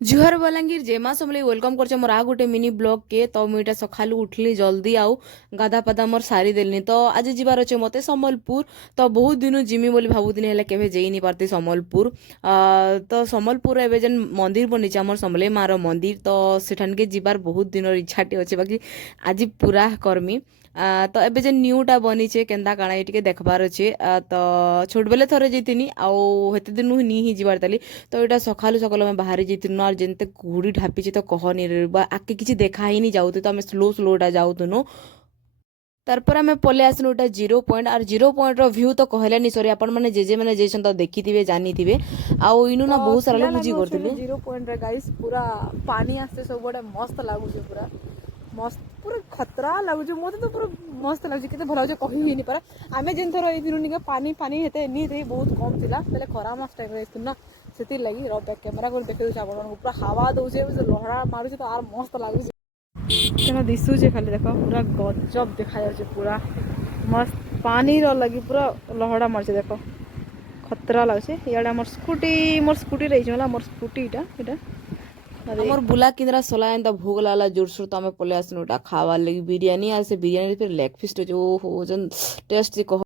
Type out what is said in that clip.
जुहर बलांगीर जेमा समले वेलकम करछे मोर आ गोटे मिनी ब्लॉग के तो मुईटा सखालु उठली जल्दी आउ गाधा पादा मोर सारी देलनी तो आज जीवार अच्छे मते सम्बलपुर तो बहुत दिन जिमी बोली भाबुदिनी हेले केबे जेई नी पारती सम्बलपुर तो सम्बलपुर एबे जेन मंदिर बनिचे हमर समले मार मंदिर तो सेठान के जीवार बहुत दिन इच्छाटी अच्छे बाकी आज पूरा करमी तो एबे जे न्यूटा बनीचे केन्दा काଣା ये टिके देखबार अच्छे तो छोट बेले थरे जैतिनी आउ हेते दिन नी ही जीवार ताली तो एटा सखालु सकालु मैं बाहर जैतिनु और जेनते कुहुड़ी ढापिचे तो कहनी रे बा आके किछि देखा ही नहीं जाउते तो आमे स्लो स्लोटा जाउतुनु तारपर आमे पले आसनु एटा जीरो पॉइंट और जीरो पॉइंट रो व्यू तो कहलेनी सॉरी आपण माने जे माने जेसन तो देखिथिबे जानिथिबे आउ इनु ना बहुत सारा लोग बुझी करथिले जीरो पॉइंट रे गाइस पूरा पानी आसे सब बडे मस्त लागुचे पूरा मस्त पूरा खतरा लागुचे मोते तो पूरा मस्त लागुचे केते भला जे कहि ही नहीं पारा आमे जेन थरो ए दिनु निके पानी पानी हेते नी रे बहुत कम थिला तले खरा मास टाइम रे ना सेति लागि र बैक कैमरा को देखे दउछ आपण पूरा हवा दउचे लहरा मारुचे तो आर मस्त लागुचे केना दिसुचे खाली देखो पूरा गजब देखा जाउचे पूरा मस्त पानी रो लगी पूरा लहड़ा मारছে देखो खतरा लागছে याडा मोर स्कूटी रही होला मोर स्कूटीटा एटा मोर बुला किंद्रा सोला एंदा भूख लाला जोर सोर तो हमें पले आसनुटा खावा लगी बिरयानी आसे बिरयानी फिर लेग फिस्ट जो हो जन टेस्ट